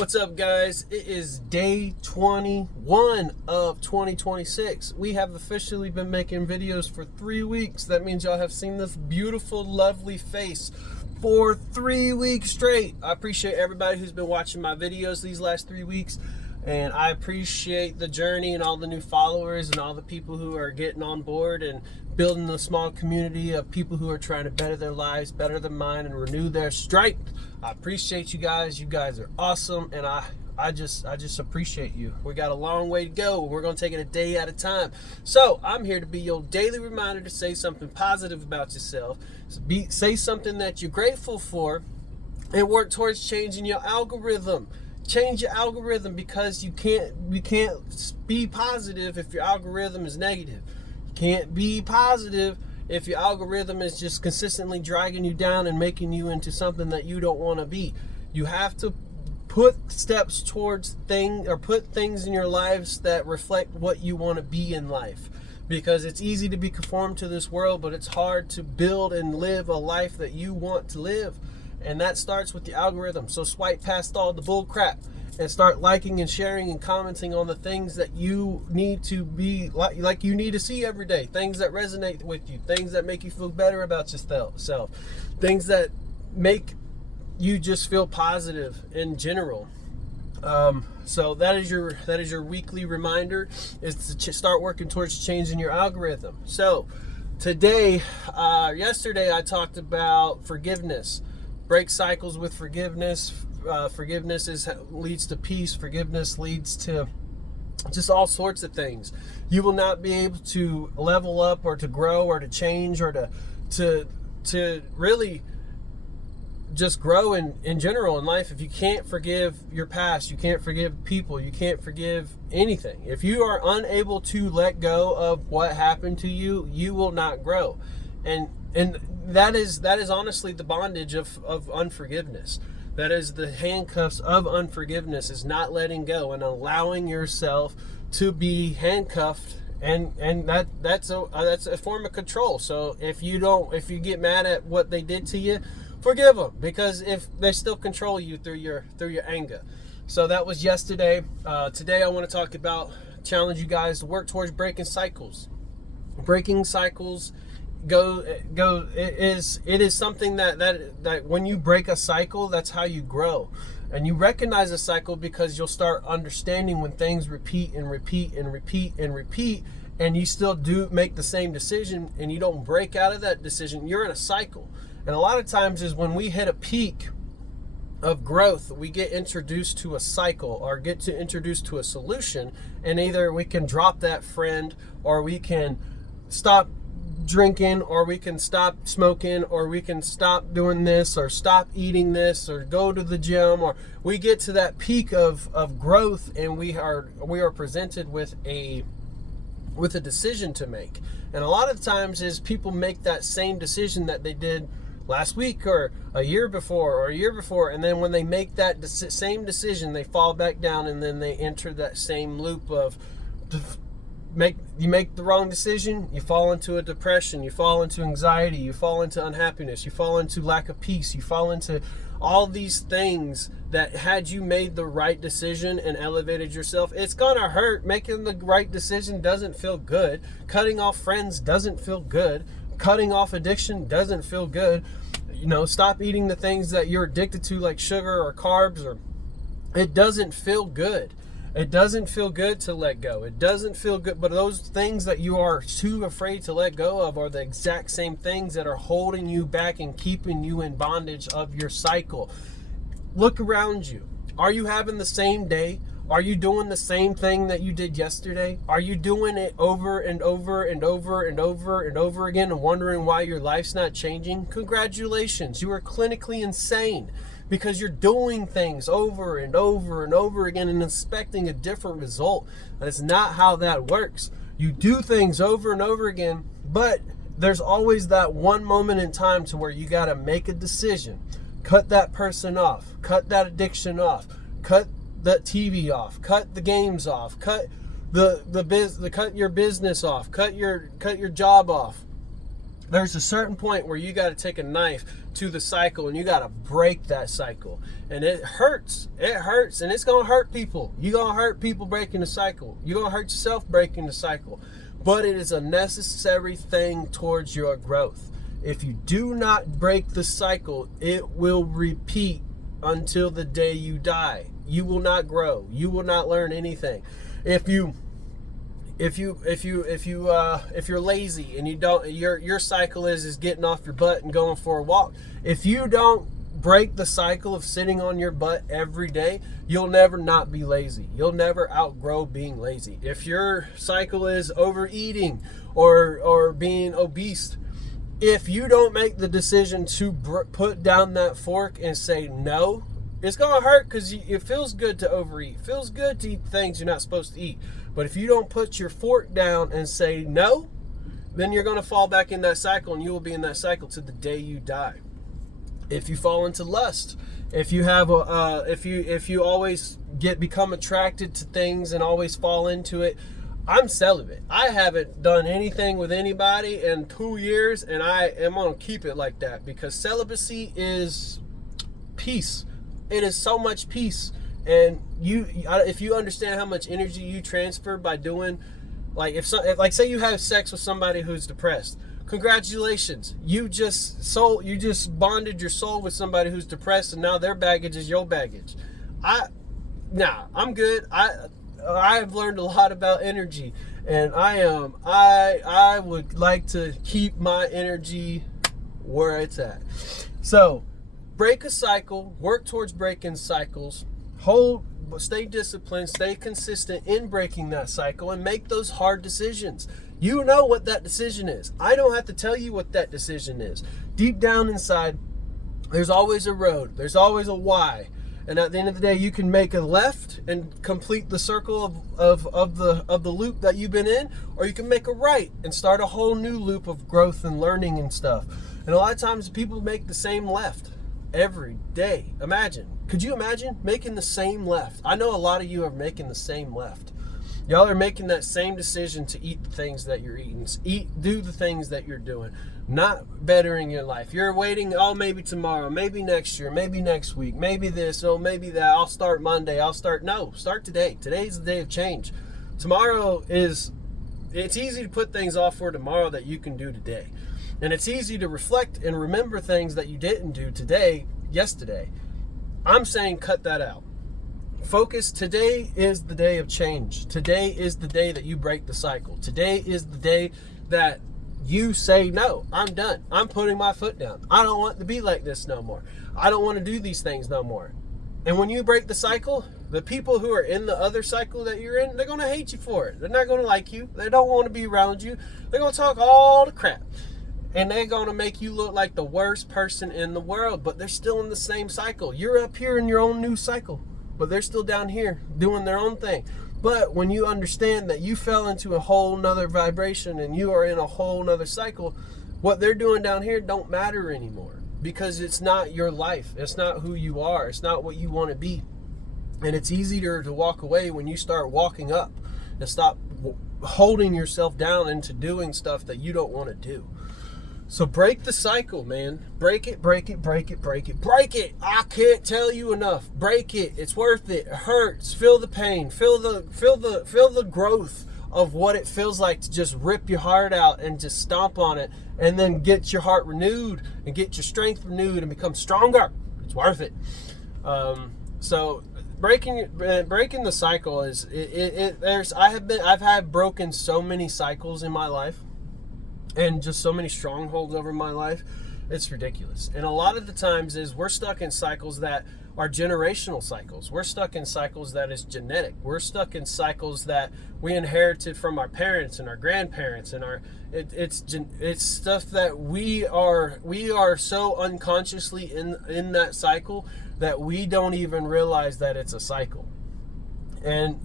What's up, guys? It is day 21 of 2026. We have officially been making videos for 3 weeks. That means y'all have seen this beautiful, lovely face for 3 weeks straight. I appreciate everybody who's been watching my videos these last 3 weeks. And I appreciate the journey and all the new followers and all the people who are getting on board and building a small community of people who are trying to better their lives, better than mine, and renew their strength. I appreciate you guys. You guys are awesome, and I just appreciate you. We got a long way to go. We're going to take it a day at a time. So I'm here to be your daily reminder to say something positive about yourself. Say something that you're grateful for, and work towards changing your algorithm. Change your algorithm, because you can't be positive if your algorithm is negative. You can't be positive if your algorithm is just consistently dragging you down and making you into something that you don't want to be. You have to put steps towards put things in your lives that reflect what you want to be in life. Because it's easy to be conformed to this world, but it's hard to build and live a life that you want to live. And that starts with the algorithm. So swipe past all the bull crap and start liking and sharing and commenting on the things that you need to be like you need to see every day. Things that resonate with you, things that make you feel better about yourself, things that make you just feel positive in general. So that is your weekly reminder, is to start working towards changing your algorithm. So today, yesterday I talked about forgiveness. Break cycles with forgiveness. Forgiveness leads to peace. Forgiveness leads to just all sorts of things. You will not be able to level up or to grow or to change or to really just grow in general in life if you can't forgive your past. You can't forgive people. You can't forgive anything. If you are unable to let go of what happened to you, you will not grow. And that is honestly the bondage of unforgiveness. That is the handcuffs of unforgiveness, is not letting go and allowing yourself to be handcuffed, and that's a form of control. So if you get mad at what they did to you, forgive them, because if they still control you through your anger. So that was yesterday. Today I want to talk about, challenge you guys to work towards breaking cycles. Breaking cycles it is something that when you break a cycle, that's how you grow. And you recognize a cycle because you'll start understanding when things repeat and repeat and repeat and repeat, and you still do make the same decision and you don't break out of that decision. You're in a cycle. And a lot of times is when we hit a peak of growth, we get introduced to a cycle or get introduced to a solution, and either we can drop that friend, or we can stop drinking, or we can stop smoking, or we can stop doing this, or stop eating this, or go to the gym, or we get to that peak of growth, and we are presented with a decision to make. And a lot of times is people make that same decision that they did last week or a year before, and then when they make that same decision, they fall back down, and then they enter that same loop of you make the wrong decision, you fall into a depression, you fall into anxiety, you fall into unhappiness, you fall into lack of peace, you fall into all these things that, had you made the right decision and elevated yourself, it's gonna hurt. Making the right decision doesn't feel good. Cutting off friends doesn't feel good. Cutting off addiction doesn't feel good. Stop eating the things that you're addicted to, like sugar or carbs, it doesn't feel good. It doesn't feel good to let go. It doesn't feel good. But those things that you are too afraid to let go of are the exact same things that are holding you back and keeping you in bondage of your cycle. Look around you. Are you having the same day? Are you doing the same thing that you did yesterday? Are you doing it over and over and over and over and over again and wondering why your life's not changing? Congratulations. You are clinically insane, because you're doing things over and over and over again and expecting a different result. That's not how that works. You do things over and over again, but there's always that one moment in time to where you got to make a decision. Cut that person off. Cut that addiction off. Cut the TV off. Cut the games off. Cut cut your business off. Cut your job off. There's a certain point where you got to take a knife to the cycle and you got to break that cycle. And it hurts. It hurts, and it's going to hurt people. You're going to hurt people breaking the cycle. You're going to hurt yourself breaking the cycle. But it is a necessary thing towards your growth. If you do not break the cycle, it will repeat until the day you die. You will not grow. You will not learn anything. If you're lazy and you don't, your cycle is getting off your butt and going for a walk. If you don't break the cycle of sitting on your butt every day, you'll never not be lazy. You'll never outgrow being lazy. If your cycle is overeating or being obese, if you don't make the decision to put down that fork and say no, it's going to hurt, because it feels good to overeat. It feels good to eat things you're not supposed to eat. But if you don't put your fork down and say no, then you're going to fall back in that cycle, and you will be in that cycle to the day you die. If you fall into lust, if you have if you always become attracted to things and always fall into it, I'm celibate. I haven't done anything with anybody in 2 years, and I am going to keep it like that, because celibacy is peace. It is so much peace. And if you understand how much energy you transfer by doing, like say you have sex with somebody who's depressed, congratulations, you just bonded your soul with somebody who's depressed, and now their baggage is your baggage. I'm good. I've learned a lot about energy, and I would like to keep my energy where it's at. So break a cycle, work towards breaking cycles, stay disciplined, stay consistent in breaking that cycle, and make those hard decisions. You know what that decision is. I don't have to tell you what that decision is. Deep down inside, there's always a road. There's always a why. And at the end of the day, you can make a left and complete the circle of the loop that you've been in, or you can make a right and start a whole new loop of growth and learning and stuff. And a lot of times people make the same left every day. Could you imagine making the same left? I know a lot of you are making the same left. Y'all are making that same decision to eat the things that you're eating, do the things that you're doing, not bettering your life. You're waiting, maybe tomorrow, maybe next year, maybe next week, maybe this, maybe that. I'll start Monday. No, start today. Today's the day of change. It's easy to put things off for tomorrow that you can do today. And it's easy to reflect and remember things that you didn't do yesterday. I'm saying cut that out. Focus. Today is the day of change. Today is the day that you break the cycle. Today is the day that you say, no, I'm done. I'm putting my foot down. I don't want to be like this no more. I don't want to do these things no more. And when you break the cycle, the people who are in the other cycle that you're in, they're going to hate you for it. They're not going to like you. They don't want to be around you. They're going to talk all the crap. And they're going to make you look like the worst person in the world, but they're still in the same cycle. You're up here in your own new cycle, but they're still down here doing their own thing. But when you understand that you fell into a whole nother vibration and you are in a whole nother cycle, what they're doing down here don't matter anymore, because it's not your life. It's not who you are. It's not what you want to be. And it's easier to walk away when you start walking up and stop holding yourself down into doing stuff that you don't want to do. So break the cycle, man. Break it, break it, break it, break it, break it. I can't tell you enough. Break it. It's worth it. It hurts. Feel the pain. Feel the growth of what it feels like to just rip your heart out and just stomp on it, and then get your heart renewed and get your strength renewed and become stronger. It's worth it. So breaking the cycle is I've had broken so many cycles in my life, and just so many strongholds over my life. It's ridiculous. And a lot of the times we're stuck in cycles that are generational cycles. We're stuck in cycles that is genetic. We're stuck in cycles that we inherited from our parents and our grandparents, and it's stuff that we are so unconsciously in that cycle that we don't even realize that it's a cycle. And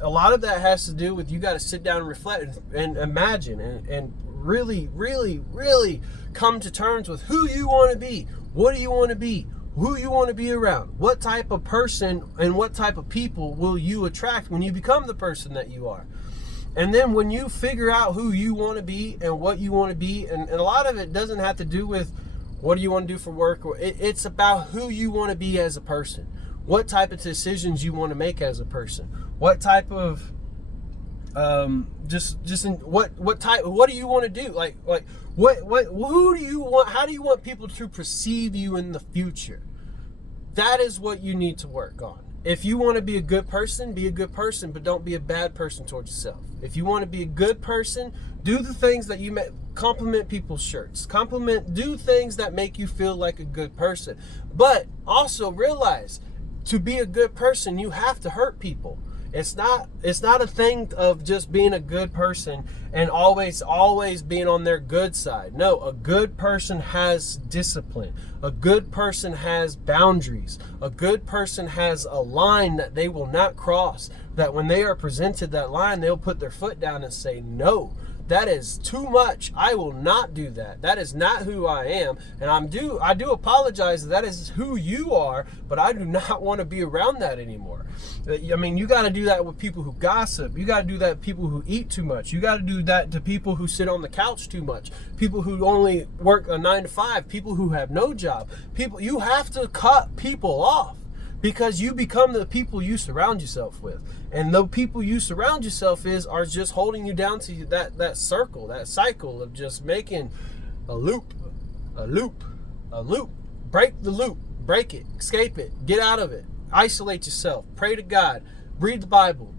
a lot of that has to do with, you got to sit down and reflect and imagine and really, really, really come to terms with who you want to be. What do you want to be? Who you want to be around? What type of person and what type of people will you attract when you become the person that you are? And then when you figure out who you want to be and what you want to be, and a lot of it doesn't have to do with what do you want to do for work, or it's about who you want to be as a person. What type of decisions you want to make as a person. What type of what do you want to do? Like who do you want, how do you want people to perceive you in the future? That is what you need to work on. If you want to be a good person, but don't be a bad person towards yourself. If you want to be a good person, do the things that you compliment people's shirts. Do things that make you feel like a good person. But also realize, to be a good person, you have to hurt people. It's not a thing of just being a good person and always being on their good side. No, a good person has discipline. A good person has boundaries. A good person has a line that they will not cross. That when they are presented that line, they'll put their foot down and say, no, that is too much. I will not do that. That is not who I am. And I do apologize. That is who you are, but I do not want to be around that anymore. I mean, you got to do that with people who gossip. You got to do that with people who eat too much. You got to do that to people who sit on the couch too much. People who only work a 9 to 5. People who have no job. You have to cut people off. Because you become the people you surround yourself with. And the people you surround yourself are just holding you down to that circle, that cycle of just making a loop. Break the loop. Break it. Escape it. Get out of it. Isolate yourself. Pray to God. Read the Bible.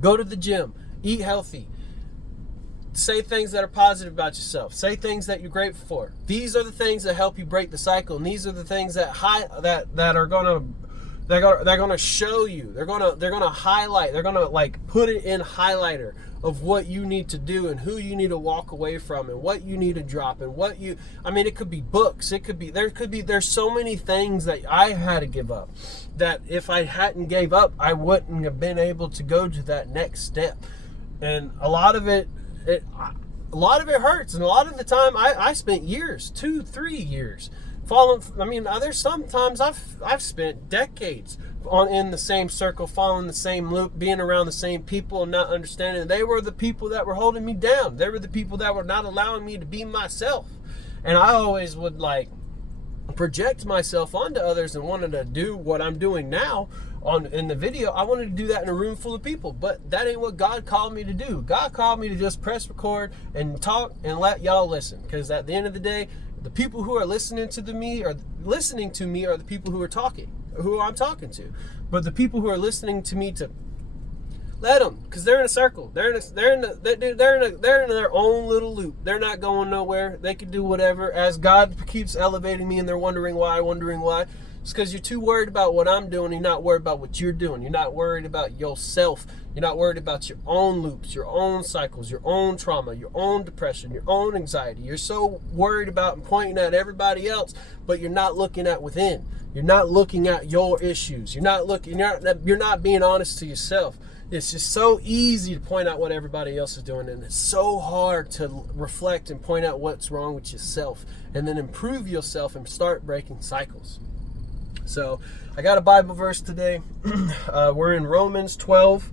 Go to the gym. Eat healthy. Say things that are positive about yourself. Say things that you're grateful for. These are the things that help you break the cycle. And these are the things that are gonna they're gonna show you. They're gonna highlight. They're gonna like put it in highlighter of what you need to do and who you need to walk away from and what you need to drop and it could be books. There's so many things that I had to give up, that if I hadn't gave up, I wouldn't have been able to go to that next step. And a lot of it hurts. And a lot of the time I spent years, 2-3 years there's sometimes I've spent decades in the same circle, following the same loop, being around the same people and not understanding. They were the people that were holding me down. They were the people that were not allowing me to be myself. And I always would project myself onto others and wanted to do what I'm doing now in the video. I wanted to do that in a room full of people, but that ain't what God called me to do. God called me to just press record and talk and let y'all listen. Because at the end of the day, the people who are listening to me are the people who I'm talking to. But the people who are listening to me, to let them, because they're in a circle. They're in their own little loop. They're not going nowhere. They can do whatever. As God keeps elevating me, and they're wondering why. It's because you're too worried about what I'm doing. You're not worried about what you're doing. You're not worried about yourself. You're not worried about your own loops, your own cycles, your own trauma, your own depression, your own anxiety. You're so worried about pointing at everybody else, but you're not looking at within. You're not looking at your issues. You're not being honest to yourself. It's just so easy to point out what everybody else is doing, and it's so hard to reflect and point out what's wrong with yourself, and then improve yourself and start breaking cycles. So I got a Bible verse today. We're in Romans 12.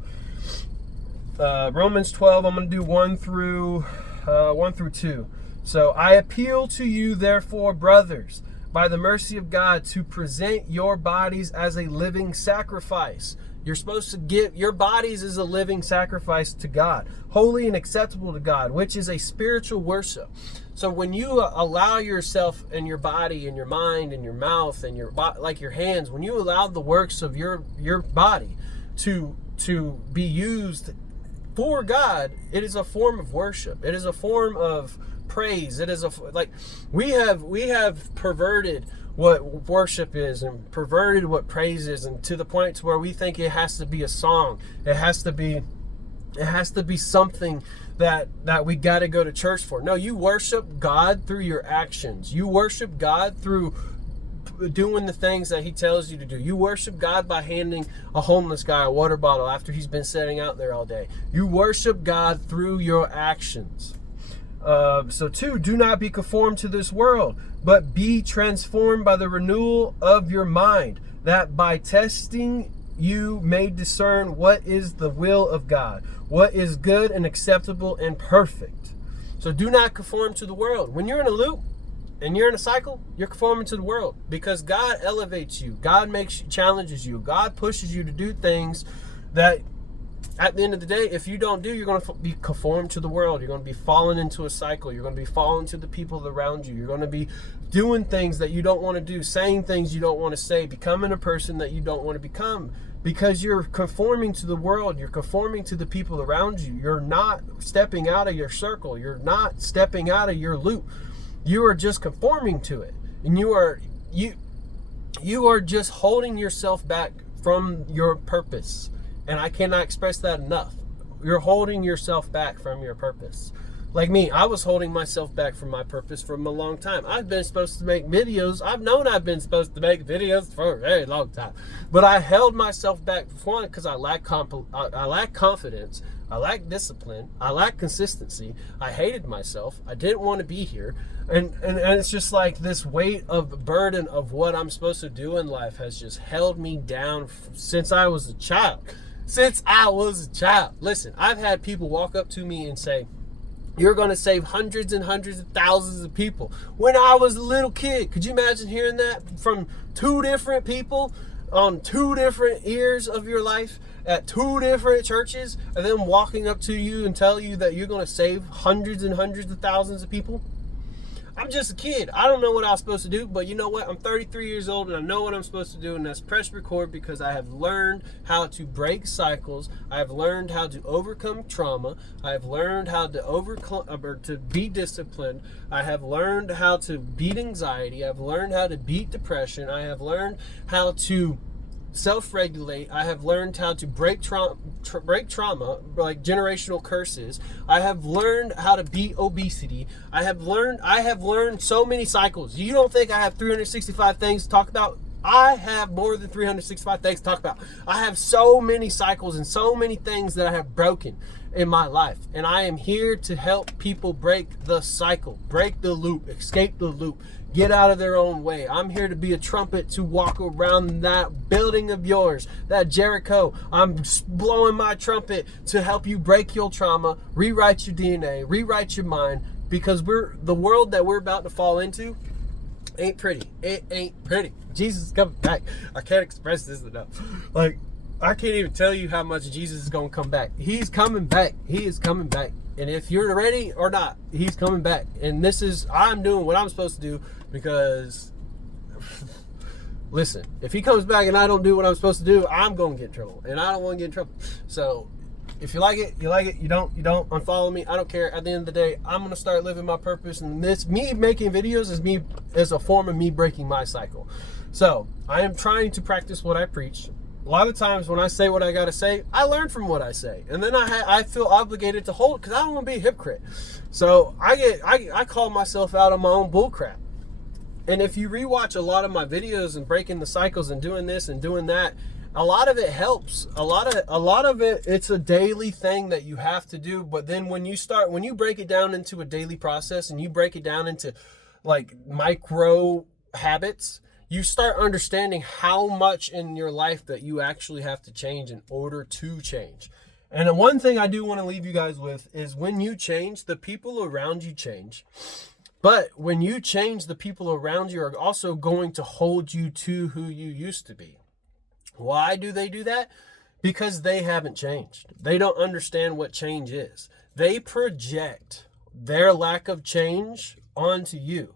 Romans 12, I'm going to do 1 through 2. So I appeal to you, therefore, brothers, by the mercy of God, to present your bodies as a living sacrifice. You're supposed to give your bodies as a living sacrifice to God, holy and acceptable to God, which is a spiritual worship. So when you allow yourself and your body and your mind and your mouth and your hands, when you allow the works of your body to be used for God, it is a form of worship. It is a form of praise. It is we have perverted what worship is and perverted what praise is, and to the point to where we think it has to be a song. It has to be something that we got to go to church for. No, you worship God through your actions. You worship God through doing the things that he tells you to do. You worship God by handing a homeless guy a water bottle after he's been sitting out there all day. You worship God through your actions. So 2, do not be conformed to this world, but be transformed by the renewal of your mind, that by testing you may discern what is the will of God, what is good and acceptable and perfect. So do not conform to the world. When you're in a loop and you're in a cycle, you're conforming to the world, because God elevates you. God challenges you. God pushes you to do things that at the end of the day, if you don't do, you're going to be conformed to the world. You're going to be falling into a cycle. You're going to be falling to the people around you. You're going to be doing things that you don't want to do, saying things you don't want to say, becoming a person that you don't want to become, because you're conforming to the world. You're conforming to the people around you. You're not stepping out of your circle. You're not stepping out of your loop. You are just conforming to it. And you are just holding yourself back from your purpose. And I cannot express that enough. You're holding yourself back from your purpose. Like me, I was holding myself back from my purpose for a long time. I've been supposed to make videos. I've known I've been supposed to make videos for a very long time. But I held myself back, for one, because I lack confidence. I lack discipline. I lack consistency. I hated myself. I didn't want to be here. And it's just like this weight of burden of what I'm supposed to do in life has just held me down since I was a child. Listen, I've had people walk up to me and say, you're going to save hundreds and hundreds of thousands of people. When I was a little kid, could you imagine hearing that from two different people on two different years of your life at two different churches, and then walking up to you and tell you that you're going to save hundreds and hundreds of thousands of people? I'm just a kid. I don't know what I was supposed to do, but you know what? I'm 33 years old and I know what I'm supposed to do, and that's press record, because I have learned how to break cycles. I have learned how to overcome trauma. I have learned how to be disciplined. I have learned how to beat anxiety. I've learned how to beat depression. I have learned how to self-regulate. I have learned how to break trauma, like generational curses. I have learned how to beat obesity. I have learned so many cycles. You don't think I have 365 things to talk about? I have more than 365 things to talk about. I have so many cycles and so many things that I have broken in my life. And I am here to help people break the cycle, break the loop, escape the loop, get out of their own way. I'm here to be a trumpet to walk around that building of yours, that Jericho. I'm blowing my trumpet to help you break your trauma, rewrite your DNA, rewrite your mind, because the world that we're about to fall into ain't pretty. It ain't pretty. Jesus is coming back. I can't express this enough. Like, I can't even tell you how much Jesus is going to come back. He's coming back. He is coming back. And if you're ready or not, he's coming back. And I'm doing what I'm supposed to do, because, listen, if he comes back and I don't do what I'm supposed to do, I'm going to get in trouble. And I don't want to get in trouble. So, if you like it, you like it. You don't, unfollow me. I don't care. At the end of the day, I'm going to start living my purpose. And me making videos is a form of me breaking my cycle. So, I am trying to practice what I preach. A lot of times when I say what I got to say, I learn from what I say. And then I feel obligated to hold it, because I don't want to be a hypocrite. So I call myself out on my own bullcrap. And if you rewatch a lot of my videos and breaking the cycles and doing this and doing that, a lot of it helps. A lot of it, it's a daily thing that you have to do. But then when you break it down into a daily process and you break it down into like micro habits, you start understanding how much in your life that you actually have to change in order to change. And the one thing I do want to leave you guys with is, when you change, the people around you change. But when you change, the people around you are also going to hold you to who you used to be. Why do they do that? Because they haven't changed. They don't understand what change is. They project their lack of change onto you.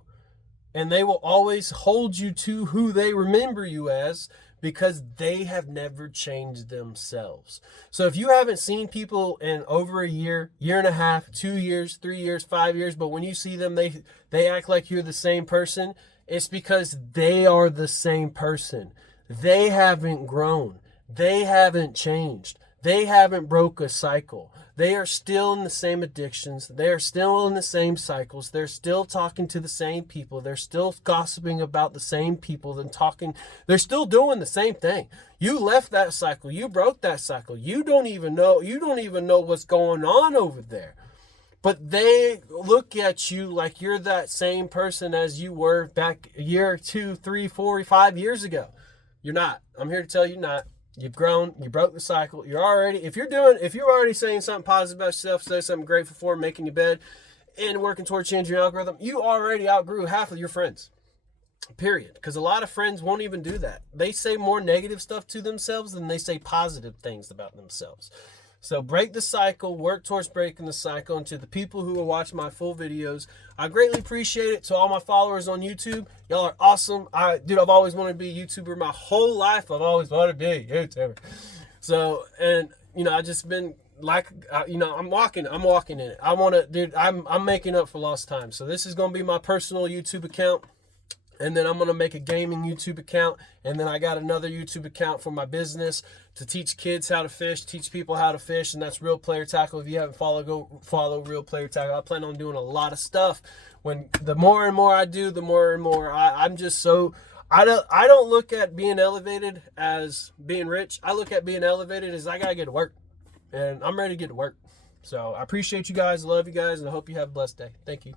And they will always hold you to who they remember you as, because they have never changed themselves. So if you haven't seen people in over a year, year and a half, 2 years, 3 years, 5 years, but when you see them, they act like you're the same person, it's because they are the same person. They haven't grown. They haven't changed. They haven't broke a cycle. They are still in the same addictions. They are still in the same cycles. They're still talking to the same people. They're still gossiping about the same people and talking. They're still doing the same thing. You left that cycle. You broke that cycle. You don't even know what's going on over there. But they look at you like you're that same person as you were back a year, 2, 3, 4, 5 years ago. You're not. I'm here to tell you not. You've grown. You broke the cycle. You're already, if you're already saying something positive about yourself, say something grateful for, making your bed, and working towards changing your algorithm, you already outgrew half of your friends. Period. Because a lot of friends won't even do that. They say more negative stuff to themselves than they say positive things about themselves. So break the cycle, work towards breaking the cycle. And to the people who are watching my full videos, I greatly appreciate it. To all my followers on YouTube, y'all are awesome. I've always wanted to be a YouTuber my whole life. I've always wanted to be a YouTuber. So, and, I just been like, I'm walking in it. I'm making up for lost time. So this is going to be my personal YouTube account. And then I'm going to make a gaming YouTube account. And then I got another YouTube account for my business to teach kids how to fish, teach people how to fish. And that's Real Player Tackle. If you haven't followed, go follow Real Player Tackle. I plan on doing a lot of stuff. The more and more I do, the more and more I'm just so... I don't look at being elevated as being rich. I look at being elevated as I got to get to work. And I'm ready to get to work. So I appreciate you guys. Love you guys. And I hope you have a blessed day. Thank you.